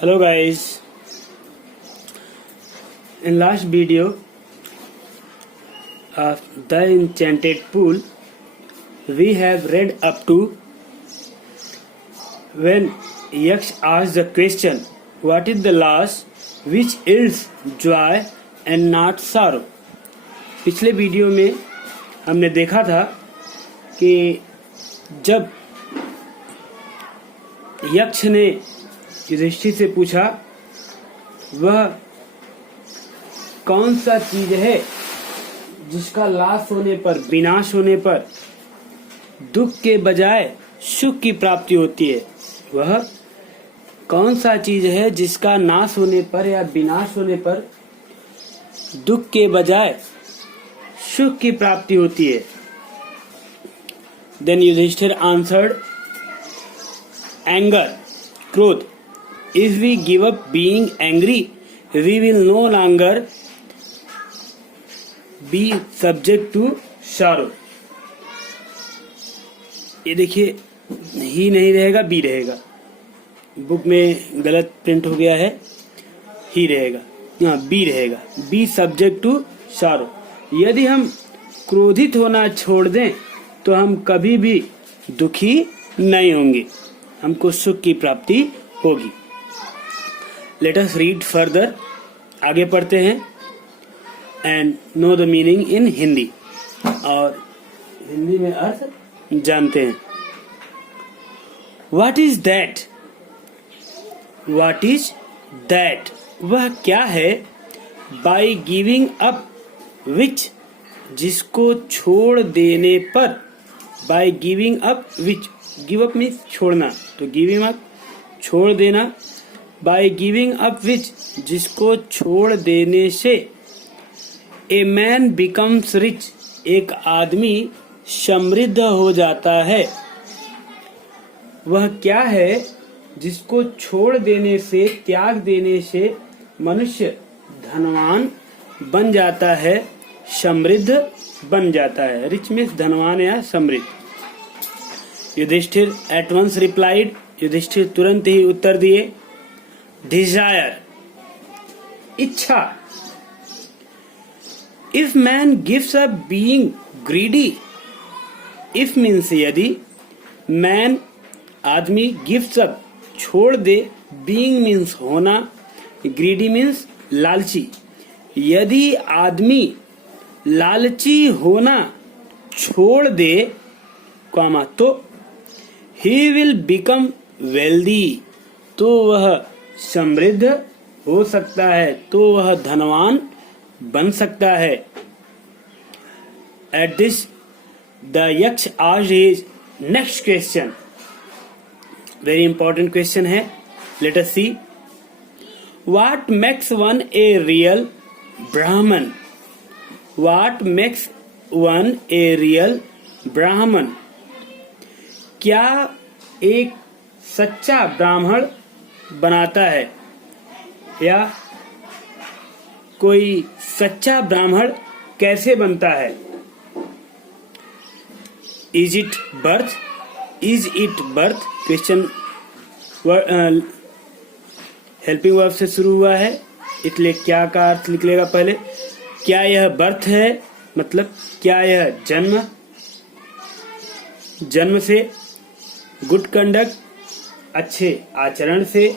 Hello guys, in last video of The Enchanted Pool we have read up to when Yaksh asked the question, what is the loss which yields joy and not sorrow। पिछले video में हमने देखा था कि जब यक्ष ने युधिष्ठिर से पूछा वह कौन सा चीज है जिसका लाश होने पर, विनाश होने पर दुख के बजाय सुख की प्राप्ति होती है। वह कौन सा चीज है जिसका नाश होने पर या विनाश होने पर दुख के बजाय सुख की प्राप्ति होती है। देन युधिष्ठिर आंसर्ड, एंगर, क्रोध। If we give up being angry, we will no longer be subject to sorrow। ये देखिए, ही नहीं रहेगा, बी रहेगा। बुक में गलत प्रिंट हो गया है, ही रहेगा, यहाँ बी रहेगा। Be subject to sorrow। यदि हम क्रोधित होना छोड़ दें तो हम कभी भी दुखी नहीं होंगे, हमको सुख की प्राप्ति होगी। लेट अस रीड फर्दर, आगे पढ़ते हैं and know the meaning in Hindi, और हिंदी में अर्थ जानते हैं। What is that, what is that, वह क्या है। बाय गिविंग अप विच, जिसको छोड़ देने पर। By giving up which, give up means छोड़ना, तो गिविंग अप छोड़ देना। बाय गिविंग अप विच, जिसको छोड़ देने से। ए मैन बिकम्स रिच, एक आदमी समृद्ध हो जाता है। वह क्या है जिसको छोड़ देने से, त्याग देने से मनुष्य धनवान बन जाता है, समृद्ध बन जाता है। रिच मीन्स धनवान या समृद्ध। Yudhishthir at once replied, Yudhishthir तुरंत ही उत्तर दिए। डिजायर, इच्छा। If man gives up being greedy, if means यदि, मैन आदमी, गिव्स अप छोड़ दे, बीइंग मीन्स होना, ग्रीडी मीन्स लालची। यदि आदमी लालची होना छोड़ दे, कॉमा, तो ही विल बिकम वेल्दी, तो वह समृद्ध हो सकता है, तो वह धनवान बन सकता है। At this the Yaksha asked his next question, very important question है। Let us see, what makes one a real Brahmin. What makes one a real Brahmin, क्या एक सच्चा ब्राह्मण बनाता है, या कोई सच्चा ब्राह्मण कैसे बनता है। Is it birth, is it birth, question helping verb से शुरू हुआ है, इसलिए क्या का अर्थ निकलेगा पहले। क्या यह बर्थ है, मतलब क्या यह जन्म, जन्म से। गुड कंडक्ट, अच्छे आचरण से।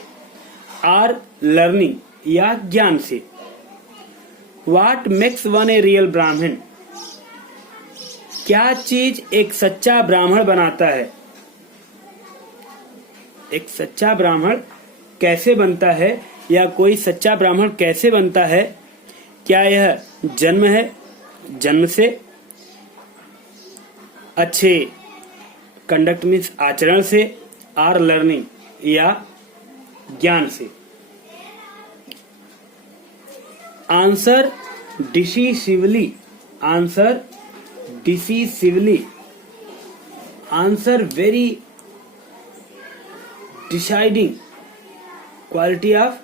आर लर्निंग, या ज्ञान से। What makes one a real Brahmin, क्या चीज एक सच्चा ब्राह्मण बनाता है। एक सच्चा ब्राह्मण कैसे बनता है, या कोई सच्चा ब्राह्मण कैसे बनता है। क्या यह जन्म है, जन्म से। अच्छे कंडक्ट मीन्स आचरण से। आर लर्निंग, या ज्ञान से। Answer decisively, answer decisively, answer very deciding, quality of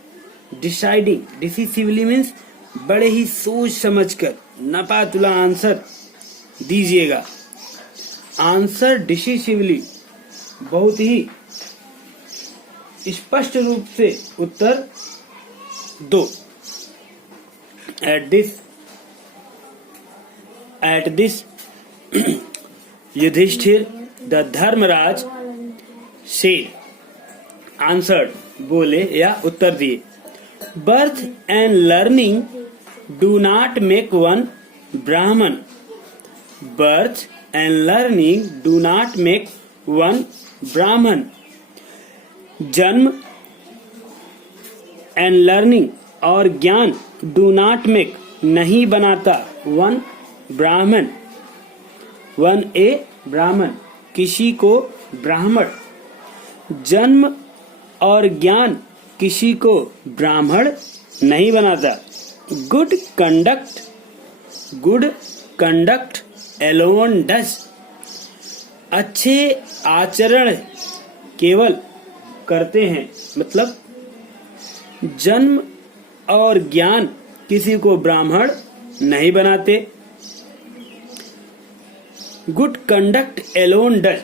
deciding. Decisively means बड़े ही सोच समझकर नपातुला आंसर दीजिएगा। आंसर डिसिसिवली, बहुत ही स्पष्ट रूप से उत्तर दो। At this Yudhishthira the Dharmaraj से आंसर्ड, बोले या उत्तर दिए, birth and learning do not make one Brahmin. Birth and learning do not make one Brahmin. जन्म एंड लर्निंग और ज्ञान डू नॉट मेक नहीं बनाता वन ब्राह्मण, वन ए ब्राह्मण, किसी को ब्राह्मण। जन्म और ज्ञान किसी को ब्राह्मण नहीं बनाता। Good conduct alone does. अच्छे आचरण केवल करते हैं, मतलब जन्म और ज्ञान किसी को ब्राह्मण नहीं बनाते। गुड कंडक्ट एलोन डज,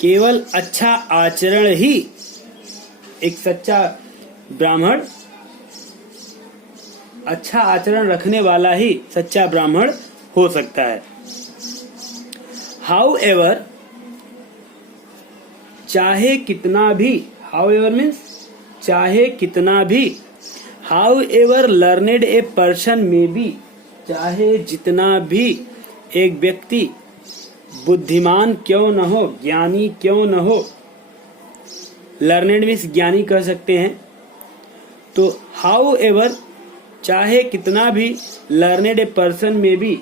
केवल अच्छा आचरण ही एक सच्चा ब्राह्मण, अच्छा आचरण रखने वाला ही सच्चा ब्राह्मण हो सकता है। हाउ एवर, चाहे कितना भी, हाउ एवर मीन्स चाहे कितना भी, how ever learned a person में बी, चाहे जितना भी एक व्यक्ति बुद्धिमान क्यों न हो, ज्ञानी क्यों न हो। लर्नेड मीन्स ज्ञानी कह सकते हैं। तो हाउ एवर, चाहे कितना भी, लर्नेड ए पर्सन में भी,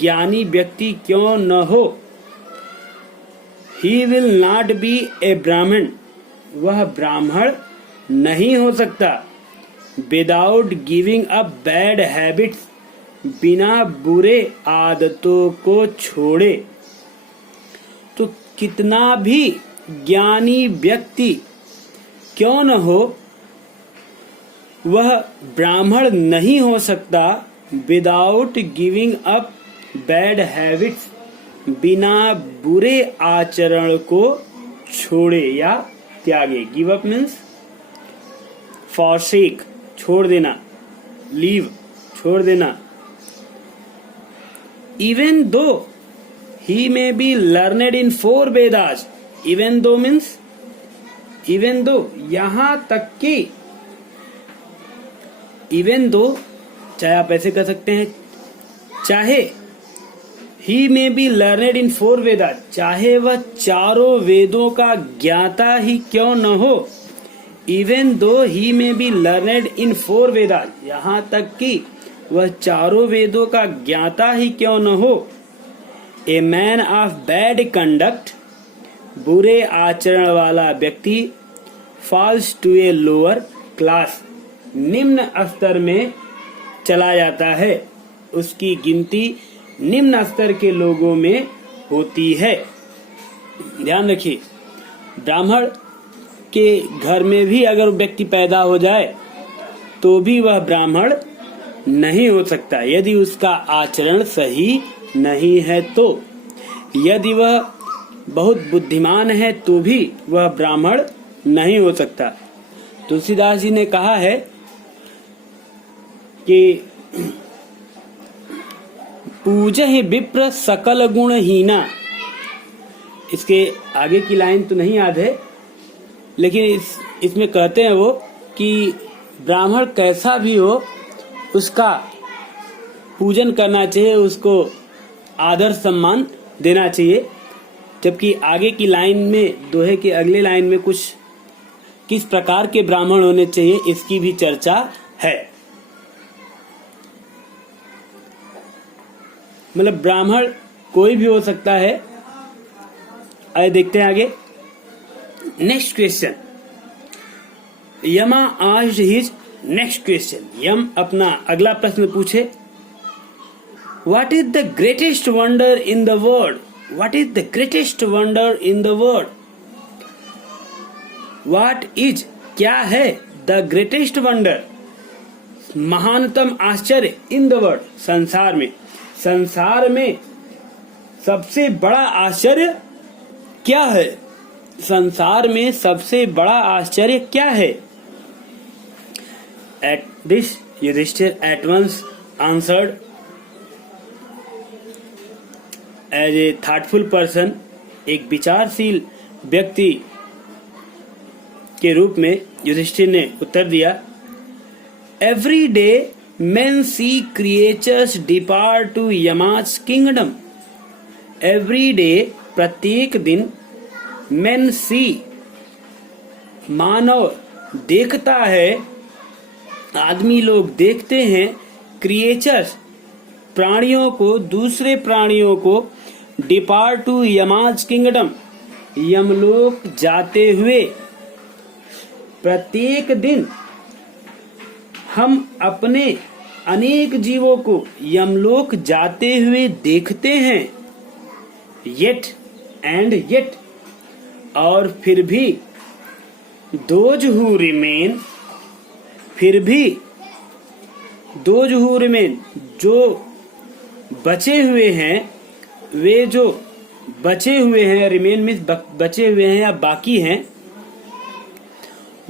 ज्ञानी व्यक्ति क्यों न हो, ही विल नॉट बी ए ब्राह्मण, वह ब्राह्मण नहीं हो सकता। Without giving up bad habits, बिना बुरे आदतों को छोड़े। तो कितना भी ज्ञानी व्यक्ति क्यों न हो, वह ब्राह्मण नहीं हो सकता। Without giving up bad habits, बिना बुरे आचरण को छोड़े या त्यागे। गिव अप मीन्स फॉरसेक, छोड़ देना, लीव, छोड़ देना। Even though he may be learned in 4 Vedas, even though means even though, यहां तक कि, इवन दो चाहे आप ऐसे कह सकते हैं, चाहे ही may be learned in 4 Vedas, चाहे वह चारों वेदों का ज्ञाता ही क्यों न हो। Even though he may be learned in 4 Vedas, यहाँ तक कि वह चारों वेदों का ज्ञाता ही क्यों न हो। A man of bad conduct, बुरे आचरण वाला व्यक्ति, falls to a lower class, निम्न स्तर में चला जाता है, उसकी गिनती निम्न स्तर के लोगों में होती है। ध्यान रखिए, ब्राह्मण के घर में भी अगर व्यक्ति पैदा हो जाए तो भी वह ब्राह्मण नहीं हो सकता यदि उसका आचरण सही नहीं है। तो यदि वह बहुत बुद्धिमान है तो भी वह ब्राह्मण नहीं हो सकता। तुलसीदास जी ने कहा है कि पूजहि विप्र सकल गुणहीना। इसके आगे की लाइन तो नहीं याद है, लेकिन इसमें कहते हैं वो कि ब्राह्मण कैसा भी हो उसका पूजन करना चाहिए, उसको आदर सम्मान देना चाहिए। जबकि आगे की लाइन में, दोहे के अगले लाइन में कुछ किस प्रकार के ब्राह्मण होने चाहिए इसकी भी चर्चा है। मतलब ब्राह्मण कोई भी हो सकता है। आइए देखते हैं आगे। नेक्स्ट क्वेश्चन, यमा आस्क्ड हिज नेक्स्ट क्वेश्चन। यम अपना अगला प्रश्न पूछे, what is the greatest wonder in the world? What is the greatest wonder in the world? What is, क्या है, द ग्रेटेस्ट वंडर, महानतम आश्चर्य, इन द वर्ल्ड, संसार में। संसार में सबसे बड़ा आश्चर्य क्या है? संसार में सबसे बड़ा आश्चर्य क्या है? At this, Yudhishthir at once answered as a thoughtful person, एक विचारशील व्यक्ति के रूप में युधिष्ठिर ने उत्तर दिया, Every day men see creatures depart to Yama's kingdom. Every day, प्रत्येक दिन men see, मानव देखता है, आदमी लोग देखते हैं, क्रिएचर्स, प्राणियों को, दूसरे प्राणियों को, डिपार्ट टू यमाज किंगडम, यमलोक जाते हुए। प्रत्येक दिन हम अपने अनेक जीवों को यमलोक जाते हुए देखते हैं। येट एंड येट, और फिर भी दोज हु रिमेन, फिर भी दोज हु रिमेन, जो बचे हुए हैं, वे जो बचे हुए हैं, रिमेन मीन्स बचे हुए हैं या बाकी हैं,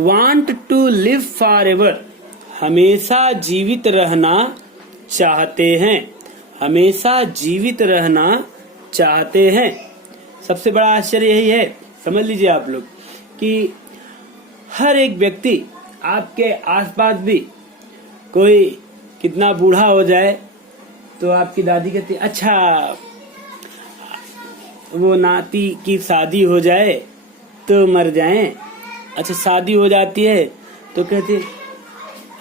want to live forever, हमेशा जीवित रहना चाहते हैं, हमेशा जीवित रहना चाहते हैं। सबसे बड़ा आश्चर्य यही है, समझ लीजिए आप लोग, कि हर एक व्यक्ति आपके आसपास भी, कोई कितना बूढ़ा हो जाए तो आपकी दादी कहती, अच्छा वो नाती की शादी हो जाए तो मर जाएं। अच्छा, शादी हो जाती है तो कहती,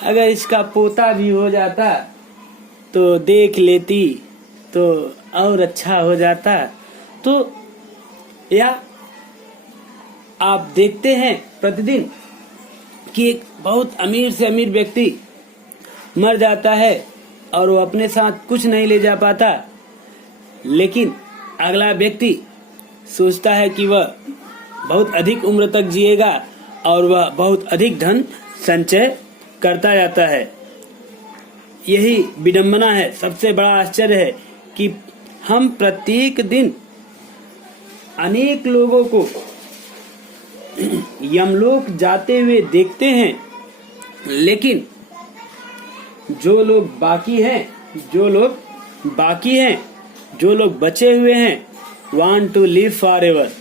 अगर इसका पोता भी हो जाता तो देख लेती तो और अच्छा हो जाता। तो या आप देखते हैं प्रतिदिन कि एक बहुत अमीर से अमीर व्यक्ति मर जाता है और वो अपने साथ कुछ नहीं ले जा पाता, लेकिन अगला व्यक्ति सोचता है कि वह बहुत अधिक उम्र तक जिएगा और वह बहुत अधिक धन संचय करता जाता है। यही विडंबना है, सबसे बड़ा आश्चर्य है कि हम प्रत्येक दिन अनेक लोगों को यमलोक जाते हुए देखते हैं, लेकिन जो लोग बाकी हैं, जो लोग बचे हुए हैं, want to live forever,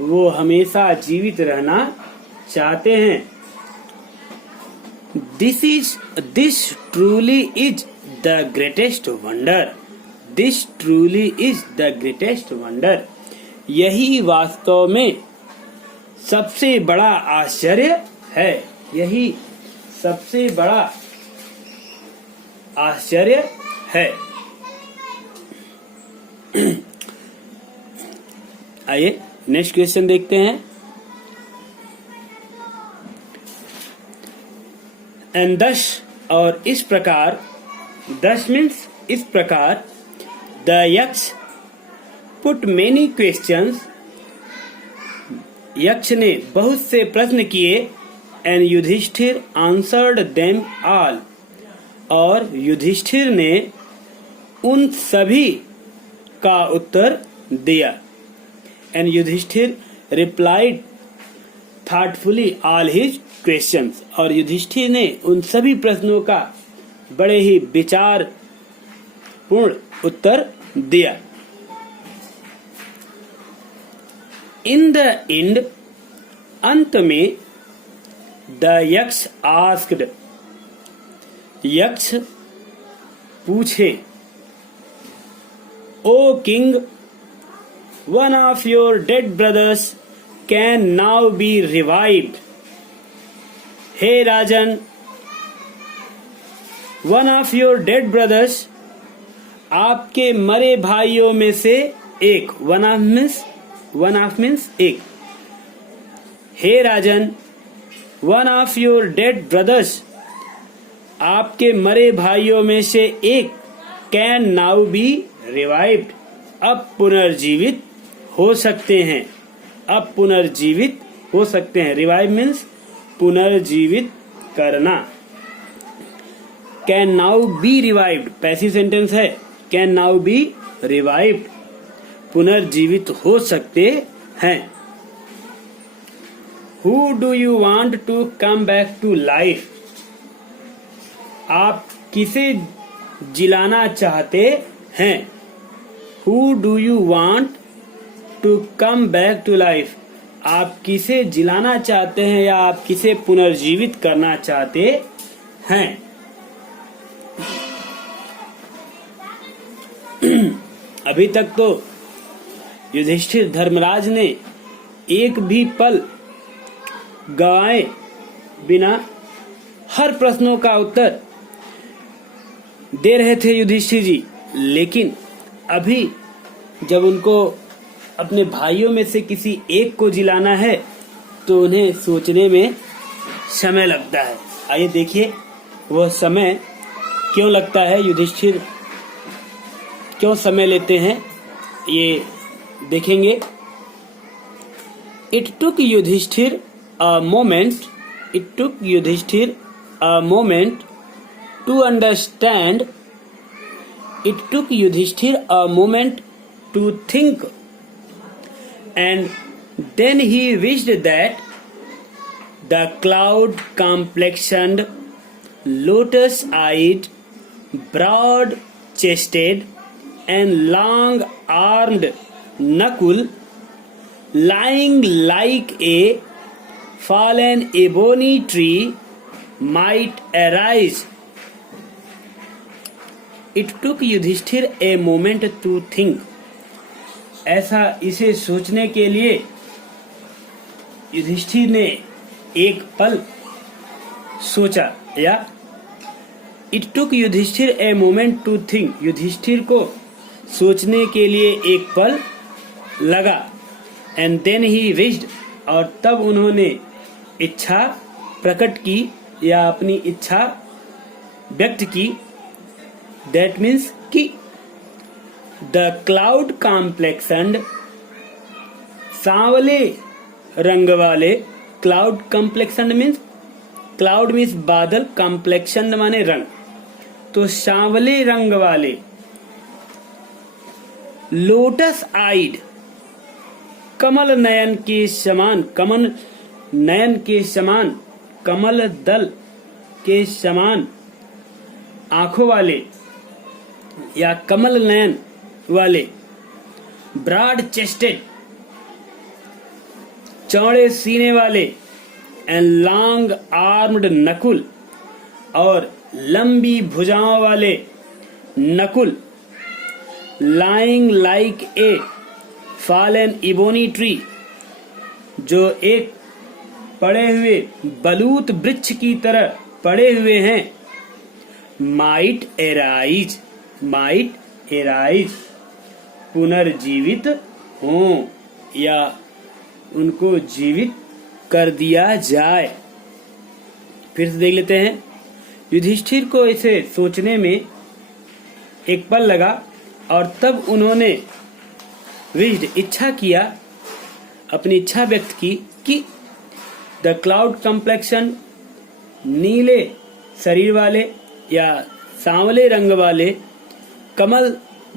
वो हमेशा जीवित रहना चाहते हैं। This truly is the greatest wonder. This truly is the greatest wonder. यही वास्तव में सबसे बड़ा आश्चर्य है, यही सबसे बड़ा आश्चर्य है। आइए नेक्स्ट क्वेश्चन देखते हैं। एंड दस, और इस प्रकार, दस मीन्स इस प्रकार, द यक्ष पुट मेनी क्वेश्चंस, यक्ष ने बहुत से प्रश्न किए, and Yudhishthira answered them all, और युधिष्ठिर ने उन सभी का उत्तर दिया। And Yudhishthira replied thoughtfully all his questions, और युधिष्ठिर ने उन सभी प्रश्नों का बड़े ही विचार पूर्ण उत्तर दिया। इन द एंड, अंत में, द यक्ष आस्क्ड, यक्ष पूछे, O king, one of your dead brothers can now be revived. हे राजन, one of your dead brothers, आपके मरे भाइयों में से एक, वन ऑफ मीन्स एक। हे राजन, one of your dead brothers, आपके मरे भाइयों में से एक, कैन नाउ बी रिवाइव्ड, अब पुनर्जीवित हो सकते हैं, अब पुनर्जीवित हो सकते हैं। रिवाइव मीन्स पुनर्जीवित करना। Can now be revived passive sentence है, कैन नाउ बी रिवाइव्ड, पुनर्जीवित हो सकते हैं। Who do you want to come back to life? आप किसे जिलाना चाहते हैं? Who do you want to come back to life? आप किसे जिलाना चाहते हैं या आप किसे पुनर्जीवित करना चाहते हैं? अभी तक तो युधिष्ठिर धर्मराज ने एक भी पल गवाए बिना हर प्रश्नों का उत्तर दे रहे थे युधिष्ठिर जी, लेकिन अभी जब उनको अपने भाइयों में से किसी एक को जिलाना है तो उन्हें सोचने में समय लगता है। आइए देखिए वह समय क्यों लगता है, युधिष्ठिर क्यों समय लेते हैं, ये देखेंगे। It took Yudhishthir a moment. It took Yudhishthir a moment to understand. It took Yudhishthir a moment to think, and then he wished that the cloud-complexioned, lotus-eyed, broad-chested, and long-armed Nakul, lying like a fallen ebony tree, might arise. It took Yudhishthir a moment to think. ऐसा इसे सोचने के लिए युधिष्ठिर ने एक पल सोचा, या It took Yudhishthir a moment to think. Yudhishthir को सोचने के लिए एक पल लगा। And then he wished, और तब उन्होंने इच्छा प्रकट की या अपनी इच्छा व्यक्त की। That means कि the cloud complexioned, सांवले रंग वाले, cloud complexioned means, cloud means बादल, complexioned माने रंग, तो सांवले रंग वाले, लोटस आइड, कमल नयन के समान, कमल नयन के समान, कमल दल के समान आंखों वाले या कमल नयन वाले, ब्रॉड चेस्टेड, चौड़े सीने वाले, एंड लॉन्ग आर्म्ड नकुल, और लंबी भुजाओं वाले Nakul, lying like a fallen ebony tree, जो एक पड़े हुए बलूत वृक्ष की तरह पड़े हुए हैं, माइट एराइज, माइट एराइज, पुनर्जीवित हों या उनको जीवित कर दिया जाए। फिर से देख लेते हैं। युधिष्ठिर को इसे सोचने में एक पल लगा और तब उन्होंने विज्ड, इच्छा किया, अपनी इच्छा व्यक्त की कि द क्लाउड कम्प्लेक्शन, नीले शरीर वाले या सांवले रंग वाले, कमल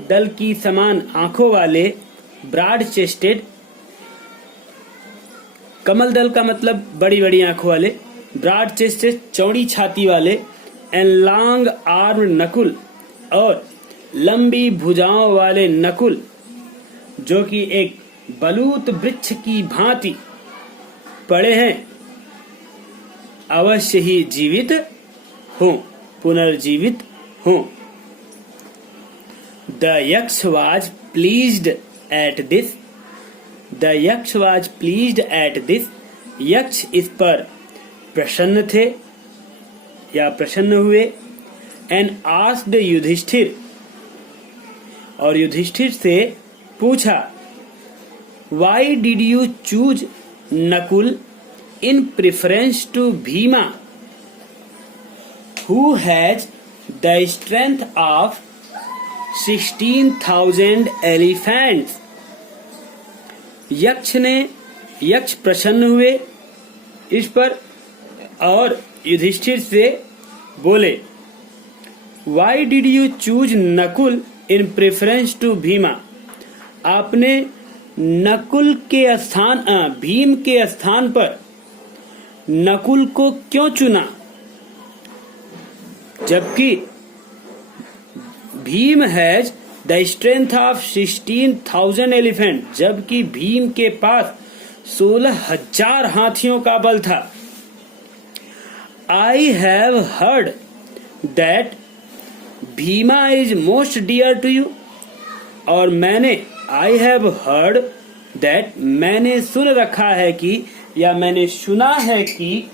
दल की समान आंखों वाले, ब्रॉड चेस्टेड, कमल दल का मतलब बड़ी बड़ी आंखों वाले, ब्रॉड चेस्टेड चौड़ी छाती वाले, एंड लॉन्ग आर्म नकुल, और लंबी भुजाओं वाले नकुल, जो कि एक बलूत वृक्ष की भांति पड़े हैं, अवश्य ही जीवित हों, पुनर्जीवित हों। The Yaksh was pleased at this. The Yaksh was pleased at this. यक्ष इस पर प्रसन्न थे या प्रसन्न हुए। And asked युधिष्ठिर, और युधिष्ठिर से पूछा, Why did you choose Nakul in preference to Bhima, who has the strength of 16,000 elephants? यक्ष प्रसन्न हुए इस पर और युधिष्ठिर से बोले, Why did you choose Nakul in preference to Bhima? आपने नकुल के स्थान, भीम के स्थान पर नकुल को क्यों चुना, जबकि Bhim has the strength of 16,000 elephant, जबकि भीम के पास 16,000 हाथियों का बल था। I have heard that Bhima is most dear to you, और आई हैव हर्ड दैट, मैंने सुन रखा है कि, या मैंने सुना है कि,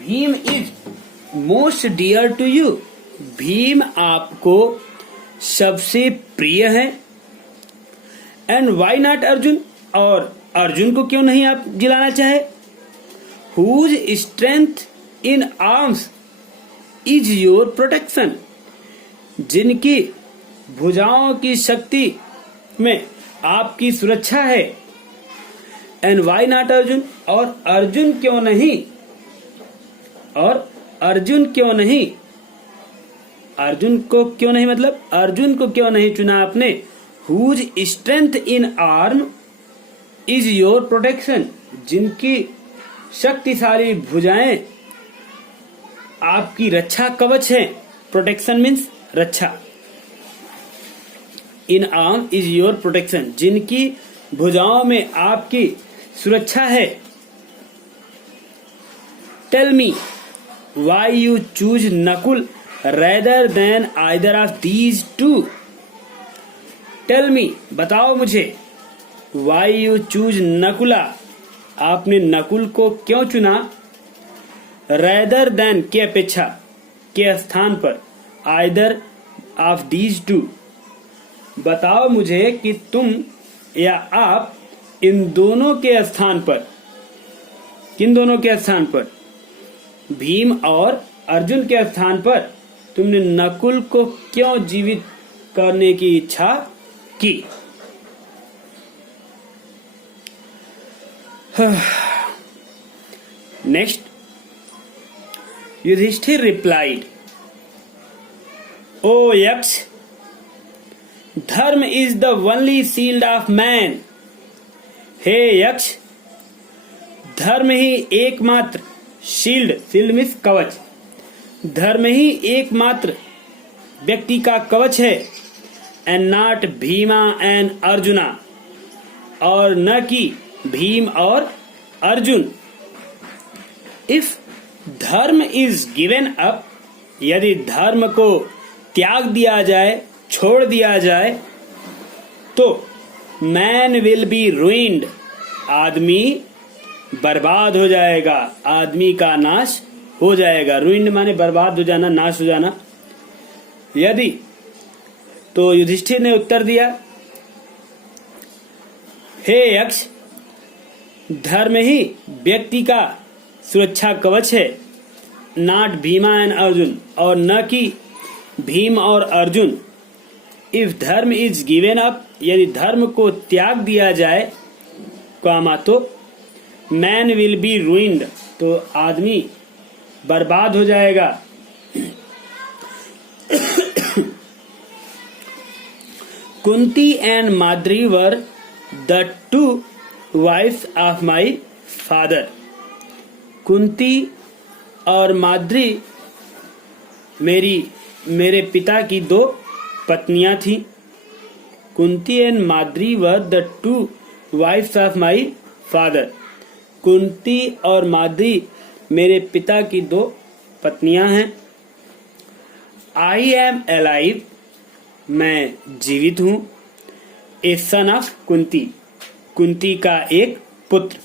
Bhim is most dear to you, Bhim आपको सबसे प्रिय है। एंड वाई नॉट अर्जुन, और अर्जुन को क्यों नहीं आप जिलाना चाहे। Whose strength in arms is your protection, जिनकी भुजाओं की शक्ति में आपकी सुरक्षा है। एंड वाई नॉट अर्जुन, और अर्जुन क्यों नहीं, अर्जुन को क्यों नहीं, मतलब अर्जुन को क्यों नहीं चुना आपने। Whose strength in arm is your protection, जिनकी शक्तिशाली भुजाएं आपकी रक्षा कवच है। प्रोटेक्शन मीन्स रक्षा। In arm is your protection, जिनकी भुजाओं में आपकी सुरक्षा है। Tell me why you choose Nakul rather than either of these two. Tell me, बताओ मुझे, वाई यू चूज नकुला, आपने नकुल को क्यों चुना। रेदर देन के अपेक्षा, के स्थान पर, आइदर ऑफ दीज टू, बताओ मुझे कि तुम या आप इन दोनों के स्थान पर, किन दोनों के स्थान पर, भीम और अर्जुन के स्थान पर तुमने नकुल को क्यों जीवित करने की इच्छा की। Next, Yudhishthir replied, o Yaksha, dharma is the only shield of man. हे यक्ष, धर्म ही एकमात्र शील्ड, शील्ड मीन्स कवच, धर्म ही एकमात्र व्यक्ति का कवच है। And not Bhima and arjuna, और न कि भीम और अर्जुन। इफ धर्म इज गिवन अप, यदि धर्म को त्याग दिया जाए, छोड़ दिया जाए, तो मैन विल बी रुइंड, आदमी बर्बाद हो जाएगा, आदमी का नाश हो जाएगा। रुइंड माने बर्बाद हो जाना, नाश हो जाना। यदि, तो युधिष्ठिर ने उत्तर दिया, हे यक्ष, धर्म ही व्यक्ति का सुरक्षा कवच है, नॉट भीमा एंड अर्जुन, और न कि भीम और अर्जुन। इफ धर्म इज गिवन अप, यदि धर्म को त्याग दिया जाए, कामा, तो मैन विल बी रुइंड, तो आदमी बर्बाद हो जाएगा। Kunti and Madri were the two wives of my father. Kunti और माद्री मेरे पिता की दो पत्नियां थीं। Kunti and Madri were the two wives of my father. Kunti और माद्री मेरे पिता की दो पत्नियां हैं। आई एम अलाइव, मैं जीवित हूं। A son of Kunti, Kunti का एक पुत्र।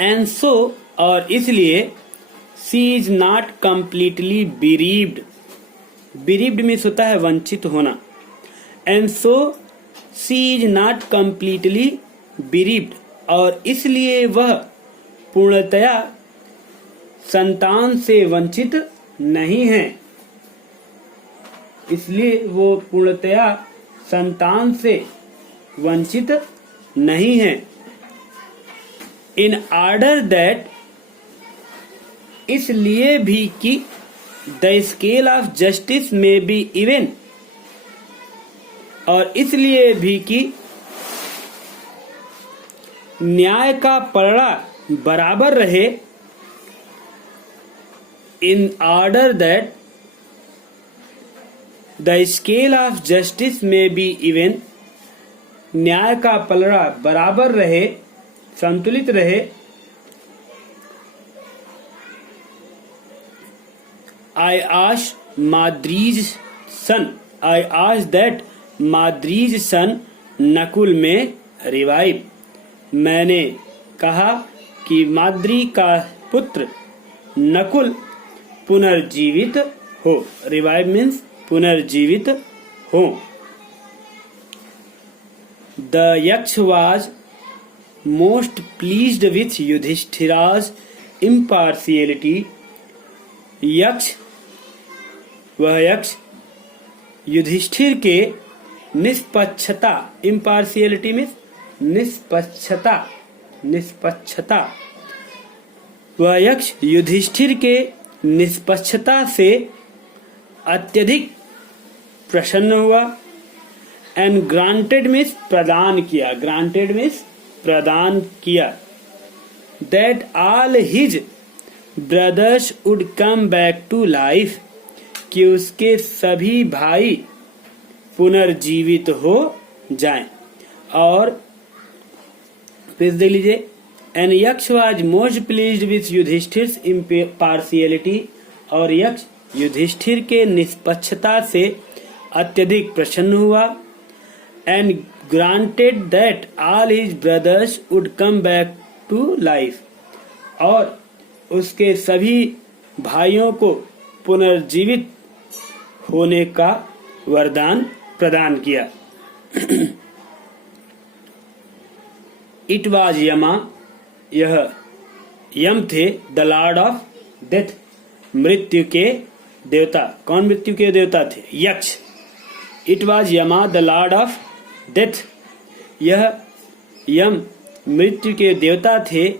एंड सो, और इसलिए, she is not completely bereaved. Bereaved means होता है वंचित होना। And so she is not completely bereaved, और इसलिए वह पूर्णतया संतान से वंचित नहीं है। इसलिए वो पूर्णतया संतान से वंचित नहीं है। इन ऑर्डर दैट, इसलिए भी कि द स्केल ऑफ जस्टिस में बी इवन, और इसलिए भी कि न्याय का पलड़ा बराबर रहे, in order that the scale of justice may be even, न्याय का पलड़ा बराबर रहे, संतुलित रहे. I asked that माद्रीज son Nakul में रिवाइव. मैंने कहा कि माद्री का पुत्र नकुल पुनर्जीवित हो. रिवाइव मीन्स पुनर्जीवित हो. The यक्ष was most pleased with युधिष्ठिरा's impartiality. वह यक्ष युधिष्ठिर के निष्पक्षता, impartiality मीन्स निष्पक्षता. वह यक्ष युधिष्ठिर के निष्पक्षता से अत्यधिक प्रसन्न हुआ. एंड ग्रांटेड मीन्स प्रदान किया. That all his brothers would come back to life, कि उसके सभी भाई पुनर्जीवित हो जाएं. और फिर देख लीजिए, and Yaksha was most pleased with Yudhishthira's impartiality. और यक्ष युधिष्ठिर के निष्पक्षता से अत्यधिक प्रसन्न हुआ. And granted that all his brothers would come back to life. और उसके सभी भाइयों को पुनर्जीवित होने का वरदान प्रदान किया. इट वाज यमा, यह यम थे. द लॉर्ड ऑफ डेथ, मृत्यु के देवता. कौन मृत्यु के देवता थे? यक्ष. इट वाज यमा द लॉर्ड ऑफ डेथ, यह यम मृत्यु के देवता थे.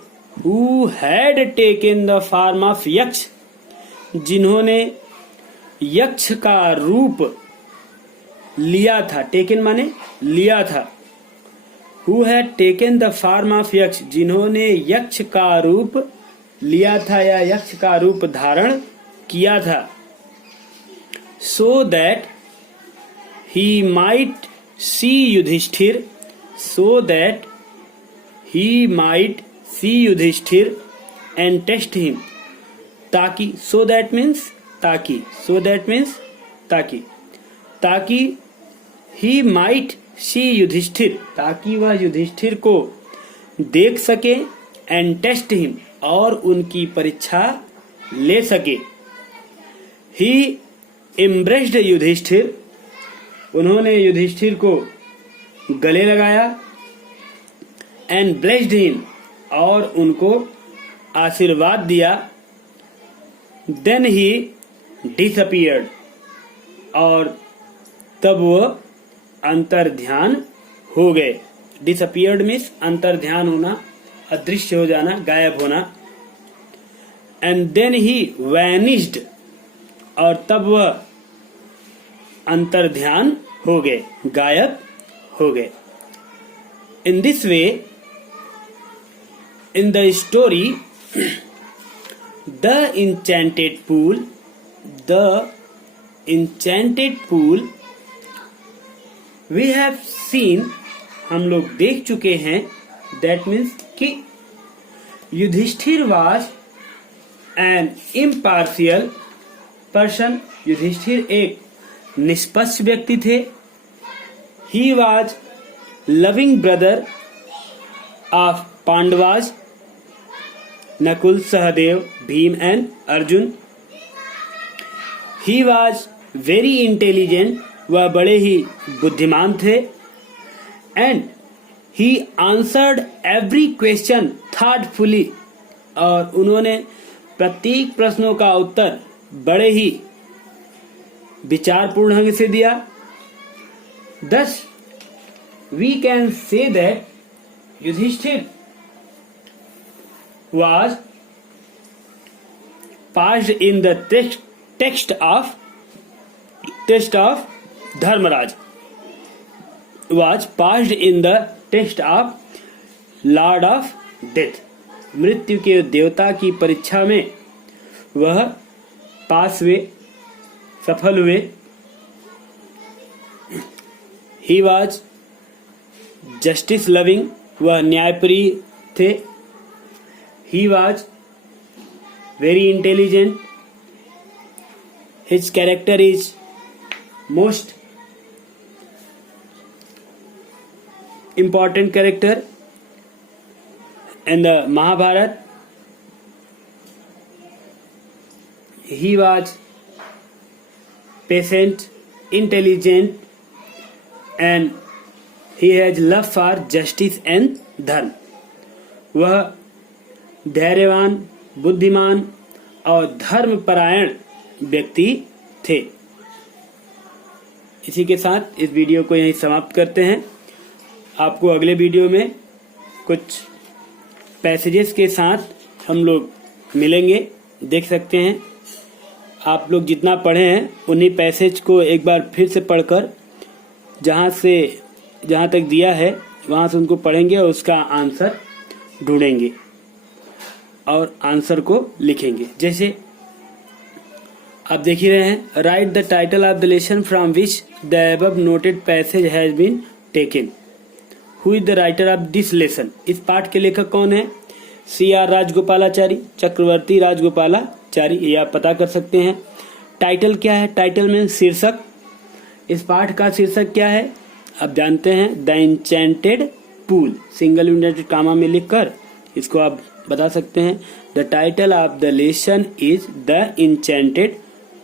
Who had taken the form of यक्ष, जिन्होंने यक्ष का रूप लिया था. टेकन माने लिया था. Who had taken the form of यक्ष, जिन्होंने यक्ष का रूप लिया था या यक्ष का रूप धारण किया था. So that he might see Yudhishthira, and test him. ताकि, सो दैट मीन्स ताकि ही माइट सी युधिष्ठिर, ताकि वह युधिष्ठिर को देख सके. एंड टेस्ट हिम, और उनकी परीक्षा ले सके. ही एम्ब्रेस्ड युधिष्ठिर, उन्होंने युधिष्ठिर को गले लगाया. एंड ब्लेस्ड हिम, और उनको आशीर्वाद दिया. देन ही डिसअपियर्ड, और तब वो अंतर्ध्यान हो गए. डिसअपियर्ड मीन्स अंतर्ध्यान होना, अदृश्य हो जाना, गायब होना. एंड देन ही वैनिश्ड, और तब वह अंतर्ध्यान हो गए, गायब हो गए. In this way, in the story the enchanted pool, we have seen, हम लोग देख चुके हैं. दैट मीन्स कि Yudhishthira was an impartial person, Yudhishthira एक निष्पक्ष व्यक्ति थे. He was loving brother of Pandavas, Nakul, Sahadev, Bhim and Arjun. He was very intelligent, वह बड़े ही बुद्धिमान थे. And he answered every question thoughtfully, और उन्होंने प्रत्येक प्रश्नों का उत्तर बड़े ही विचारपूर्ण ढंग से दिया. Thus, we can say that Yudhishthir was passed in the text of Dharmaraj, was passed in the text of Lord of Death. मृत्यु के देवता की परीक्षा में वह पास हुए, सफल हुए। ही वॉज जस्टिस लविंग, वह न्यायप्रिय थे। He was very intelligent, his character is most important character in the Mahabharata. He was patient, intelligent, and he has love for justice and धर्म। वह धैर्यवान, बुद्धिमान और धर्मपरायण व्यक्ति थे। इसी के साथ इस वीडियो को यहीं समाप्त करते हैं। आपको अगले वीडियो में कुछ पैसेजेस के साथ हम लोग मिलेंगे, देख सकते हैं। आप लोग जितना पढ़े हैं उन्हीं पैसेज को एक बार फिर से पढ़कर जहाँ तक दिया है वहाँ से उनको पढ़ेंगे और उसका आंसर ढूंढेंगे और आंसर को लिखेंगे। जैसे आप देख ही रहे हैं, write the title of the lesson from which the above noted passage has been taken. Who is the writer of this lesson? इस पाठ के लेखक कौन है? C.R. राजगोपालाचारी, चक्रवर्ती राजगोपालाचारी, ये आप पता कर सकते हैं। टाइटल क्या है? टाइटल में शीर्षक। इस पाठ का शीर्षक क्या है आप जानते हैं? The enchanted pool, single united comma में लिखकर इसको आप बता सकते हैं। The title of the lesson is the enchanted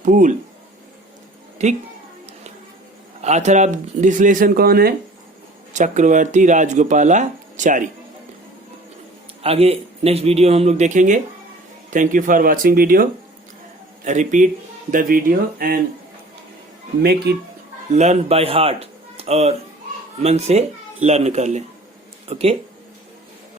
pool. ठीक। ऑथर ऑफ दिस लेसन कौन है? चक्रवर्ती राजगोपालाचारी। आगे नेक्स्ट वीडियो हम लोग देखेंगे। Thank you for watching video. Repeat the video and make it learn by heart, और मन से लर्न कर लें। ओके।